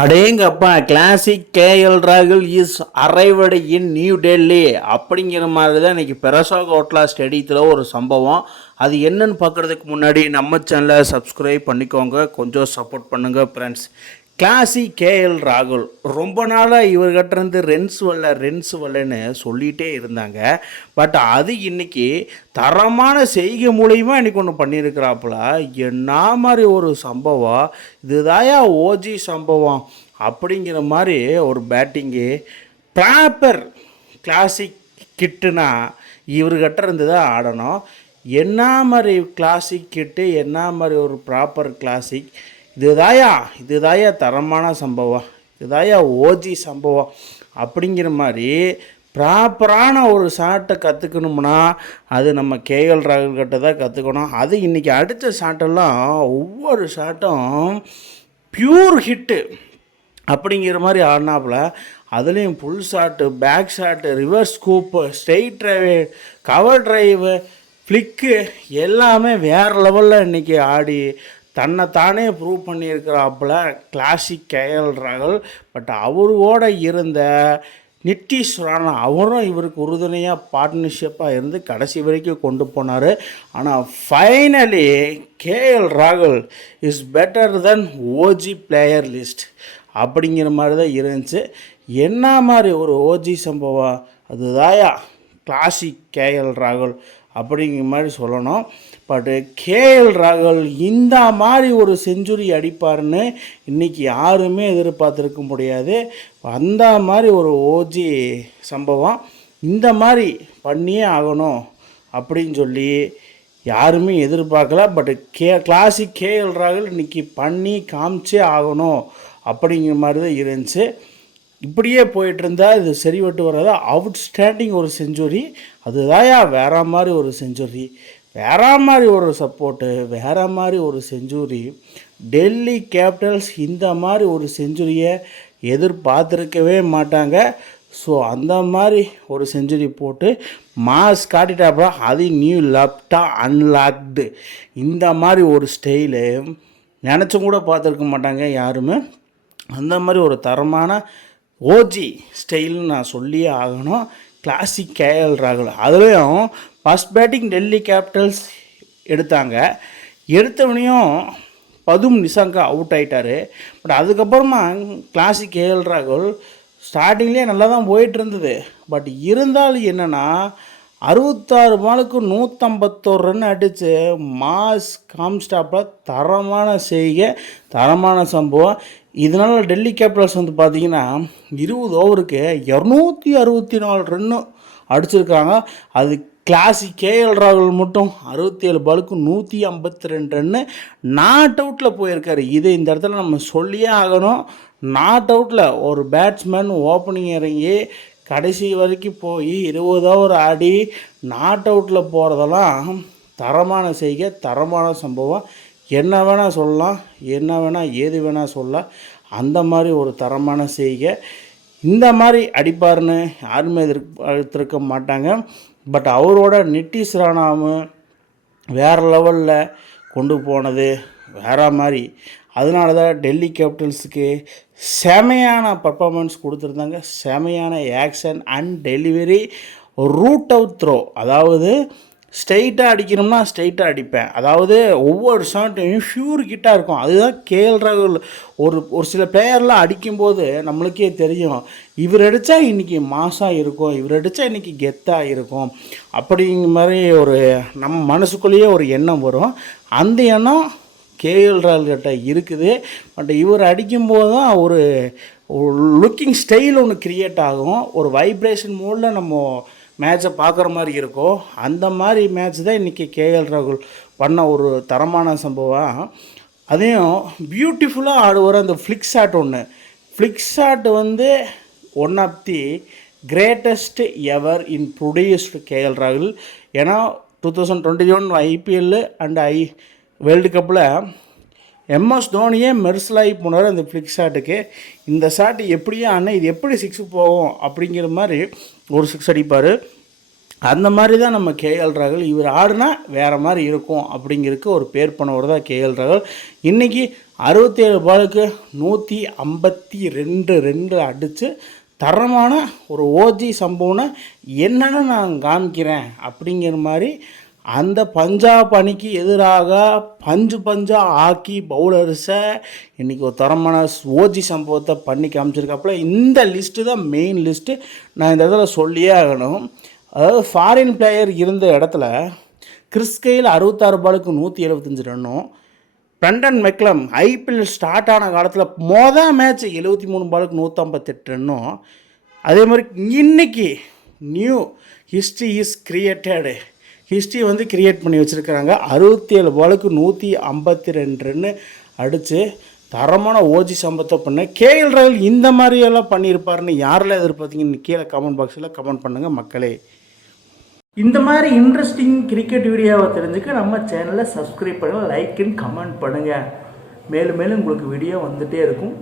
அடேங்கப்பா classic KL ராகுல் is அரைவடு in new Delhi அப்படிங்கிற மாதிரி தான் இன்றைக்கி பெரசா கோட்லா ஸ்டேடியத்தில் ஒரு சம்பவம். அது என்னன்னு பார்க்குறதுக்கு முன்னாடி நம்ம சேனலை சப்ஸ்கிரைப் பண்ணிக்கோங்க, கொஞ்சம் சப்போர்ட் பண்ணுங்கள் ஃப்ரெண்ட்ஸ். கிளாசிக் கேஎல் ராகுல் ரொம்ப நாளாக இவர்கிட்டருந்து ரென்ஸ் வரலன்னு சொல்லிகிட்டே இருந்தாங்க. பட் அது இன்றைக்கி தரமான செய்கை மூலியமாக இன்றைக்கி ஒன்று பண்ணியிருக்கிறாப்புல. என்ன மாதிரி ஒரு சம்பவம் இதுதாயா ஓஜி சம்பவம் அப்படிங்கிற மாதிரி ஒரு பேட்டிங்கு ப்ராப்பர் கிளாசிக் கிட்டுனா இவர்கிட்ட இருந்து தான் ஆடணும். என்ன மாதிரி கிளாசிக் கிட்டு, என்ன மாதிரி ஒரு ப்ராப்பர் கிளாசிக், இதுதாயா தரமான சம்பவம், இதுதாயா ஓஜி சம்பவம் அப்படிங்கிற மாதிரி ப்ராப்பரான ஒரு ஷாட்டை கற்றுக்கணும்னா அது நம்ம கேஎல் ராகுல் கிட்ட தான் கற்றுக்கணும். அது இன்றைக்கி அடித்த ஷாட்டெல்லாம் ஒவ்வொரு ஷாட்டும் பியூர் ஹிட்டு அப்படிங்கிற மாதிரி ஆடினாப்புல. அதுலேயும் pull shot, back shot, reverse scoop, straight drive, cover drive, flick எல்லாமே வேறு லெவலில் இன்றைக்கி ஆடி தன்னைத்தானே ப்ரூவ் பண்ணியிருக்கிறாப்புல கிளாசிக் கேஎல் ராகுல். பட் அவரோட இருந்த நிட்டிஷ் ராணா அவரும் இவருக்கு உறுதுணையாக பார்ட்னர்ஷிப்பாக இருந்து கடைசி வரைக்கும் கொண்டு போனார். ஆனால் ஃபைனலி கேஎல் ராகுல் is better then OG player list அப்படிங்கிற மாதிரி தான் இருந்துச்சு. என்ன மாதிரி ஒரு ஓஜி சம்பவம் அதுதாயா கிளாசிக் கேஎல் ராகுல் அப்படிங்கிற மாதிரி சொல்லணும். பட்டு கேஎல் ராகுல் இந்த மாதிரி ஒரு செஞ்சுரி அடிப்பார்னு இன்றைக்கி யாருமே எதிர்பார்த்துருக்க முடியாது. அந்த மாதிரி ஒரு ஓஜி சம்பவம் இந்த மாதிரி பண்ணியே ஆகணும் அப்படின்னு சொல்லி யாருமே எதிர்பார்க்கல. பட்டு கிளாசிக் கேஎல் ராகுல் இன்றைக்கி பண்ணி காமிச்சே ஆகணும் அப்படிங்கிற மாதிரி தான் இருந்துச்சு. இப்படியே போயிட்டுருந்தால் இது சரிபட்டு வராது. அவுட்ஸ்டாண்டிங் ஒரு செஞ்சுரி அதுதாயா வேற மாதிரி ஒரு செஞ்சுரி, வேற மாதிரி ஒரு சப்போர்ட்டு, வேற மாதிரி ஒரு செஞ்சுரி. டெல்லி கேபிட்டல்ஸ் இந்த மாதிரி ஒரு செஞ்சுரியை எதிர்பார்த்துருக்கவே மாட்டாங்க. ஸோ அந்த மாதிரி ஒரு செஞ்சுரி போட்டு மாஸ் காட்டிட்டாப்பா. அது நியூ லெஃப்டாக அன்லாக்டு இந்த மாதிரி ஒரு ஸ்டைலு நினச்சும் கூட பார்த்துருக்க மாட்டாங்க யாருமே. அந்த மாதிரி ஒரு தரமான ஓஜி ஸ்டைல்னு நான் சொல்லியே ஆகணும் கிளாசிக் கேஎல் ராகுல். அதுலேயும் ஃபஸ்ட் பேட்டிங் டெல்லி கேபிட்டல்ஸ் எடுத்தாங்க. எடுத்தவனையும் பதும் நிசாங்கா அவுட் ஆகிட்டார். பட் அதுக்கப்புறமா கிளாசிக் கேஎல் ராகுல் ஸ்டார்டிங்லேயே நல்லா தான் போயிட்டு இருந்தது. பட் இருந்தாலும் என்னென்னா 66 பாலுக்கு 151 ரன் அடித்து மாஸ் காம்ஸ்டாப்பில் தரமான செய்கை, தரமான சம்பவம். இதனால் டெல்லி கேபிட்டல்ஸ் வந்து பார்த்திங்கன்னா 20 ஓவருக்கு 264 ரன்னு அடிச்சிருக்காங்க. அது கிளாசிக் கேஎல் ராகுல் மட்டும் 67 பாலுக்கு 152 ரன்னு நாட் அவுட்டில் போயிருக்காரு. இது இந்த இடத்துல நம்ம சொல்லியே ஆகணும். நாட் அவுட்டில் ஒரு பேட்ஸ்மேன் ஓப்பனிங் இறங்கி கடைசி வரைக்கும் போய் 20 ஓவர் ஆடி நாட் அவுட்டில் போகிறதெல்லாம் தரமான செய்கை, தரமான சம்பவம். என்ன வேணால் சொல்லலாம், என்ன வேணால் ஏது வேணால் சொல்லலாம். அந்த மாதிரி ஒரு தரமான செய்கை. இந்த மாதிரி அடிப்பார்னு யாருமே எதிர்பார்த்துருக்க மாட்டாங்க. பட் அவரோட நிட்டிஷ் ராணாவும் வேறு லெவலில் கொண்டு போனது வேறு மாதிரி. அதனால தான் டெல்லி கேபிட்டல்ஸுக்கு செமையான பர்ஃபார்மன்ஸ் கொடுத்துருந்தாங்க. செமையான action and delivery, root out throw. அதாவது ஸ்ட்ரெயிட்டாக அடிக்கணும்னா ஸ்ட்ரெயிட்டாக அடிப்பேன். அதாவது ஒவ்வொரு ஷாட்டையும் ஷூர் கிட்டாக இருக்கும். அதுதான் கேஎல் ராகுல். ஒரு சில பிளேயர்லாம் அடிக்கும்போது நம்மளுக்கே தெரியும், இவர் அடித்தா இன்றைக்கி மாசாக இருக்கும், இவர் அடித்தா இன்றைக்கி கெத்தாக இருக்கும் அப்படிங்கிற மாதிரி ஒரு நம்ம மனசுக்குள்ளேயே ஒரு எண்ணம் வரும். அந்த எண்ணம் கேஎல் ராகுல் கிட்ட இருக்குது. பட் இவர் அடிக்கும்போது தான் ஒரு லுக்கிங் ஸ்டைல் ஒன்று க்ரியேட் ஆகும். ஒரு வைப்ரேஷன் மோடில் நம்ம மேட்சை பார்க்குற மாதிரி இருக்கும். அந்த மாதிரி மேட்ச் தான் இன்றைக்கி கேஎல் ராகுல் பண்ண ஒரு தரமான சம்பவம். அதையும் பியூட்டிஃபுல்லாக ஆடுவார். அந்த ஃப்ளிக் ஷாட் ஃப்ளிக் ஷாட் வந்து one of the greatest ever in produced KL ராகுல். ஏன்னா 2021 ஐபிஎல் அண்ட் வேர்ல்டு கப்பில் எம்எஸ் தோனியே மெர்சலாகி போனார் அந்த ஃப்ளிக் ஷாட்டுக்கு. இந்த ஷாட்டு எப்படியே ஆனால் இது எப்படி சிக்ஸு போகும் அப்படிங்கிற மாதிரி ஒரு சிக்ஸ் அடிப்பார். அந்த மாதிரி தான் நம்ம கேஎல் ராகுல். இவர் ஆடுனா வேறு மாதிரி இருக்கும் அப்படிங்கிறதுக்கு ஒரு பேர் பண்ணவர் தான் கேஎல் ராகுல். இன்றைக்கி 67 பாலுக்கு 152 ரன்கள் அடித்து தரமான ஒரு ஓஜி சம்பவம்னா என்னென்னு நான் காமிக்கிறேன் அப்படிங்கிற மாதிரி அந்த பஞ்சாப் அணிக்கு எதிராக பஞ்சாக ஆக்கி பவுலர்ஸை இன்றைக்கி ஒரு தரமான ஓஜி சம்பவத்தை பண்ணி காமிச்சிருக்காப்புல. இந்த லிஸ்ட்டு தான் மெயின் லிஸ்ட்டு, நான் இந்த இடத்துல சொல்லியே ஆகணும். அதாவது ஃபாரின் பிளேயர் இருந்த இடத்துல கிறிஸ் கெயில் 66 பாலுக்கு 175 ரன்னும், பிரண்டன் மெக்லம் ஐபிஎல் ஸ்டார்ட் ஆன காலத்தில் மொதல் மேட்ச் 73 பாலுக்கு 158 ரன்னும், அதே மாதிரி இன்றைக்கி நியூ ஹிஸ்ட்ரி இஸ் கிரியேட்டடு, ஹிஸ்ட்ரி வந்து கிரியேட் பண்ணி வச்சுருக்கிறாங்க. 67 பாலுக்கு 152 ரன்னு அடித்து தரமான ஓஜி சம்பவத்தை பண்ண கேஎல் ராகுல் இந்த மாதிரியெல்லாம் பண்ணியிருப்பாருன்னு யாரெல்லாம் எதிர்பார்த்தீங்கன்னு கீழே கமெண்ட் பாக்ஸில் கமெண்ட் பண்ணுங்கள் மக்களே. இந்த மாதிரி இன்ட்ரெஸ்டிங் கிரிக்கெட் வீடியோவை தெரிஞ்சுக்க நம்ம சேனலை சப்ஸ்கிரைப் பண்ணுங்கள், லைக் அண்ட் கமெண்ட் பண்ணுங்கள். மேலும் மேலும் உங்களுக்கு வீடியோ வந்துகிட்டே இருக்கும்.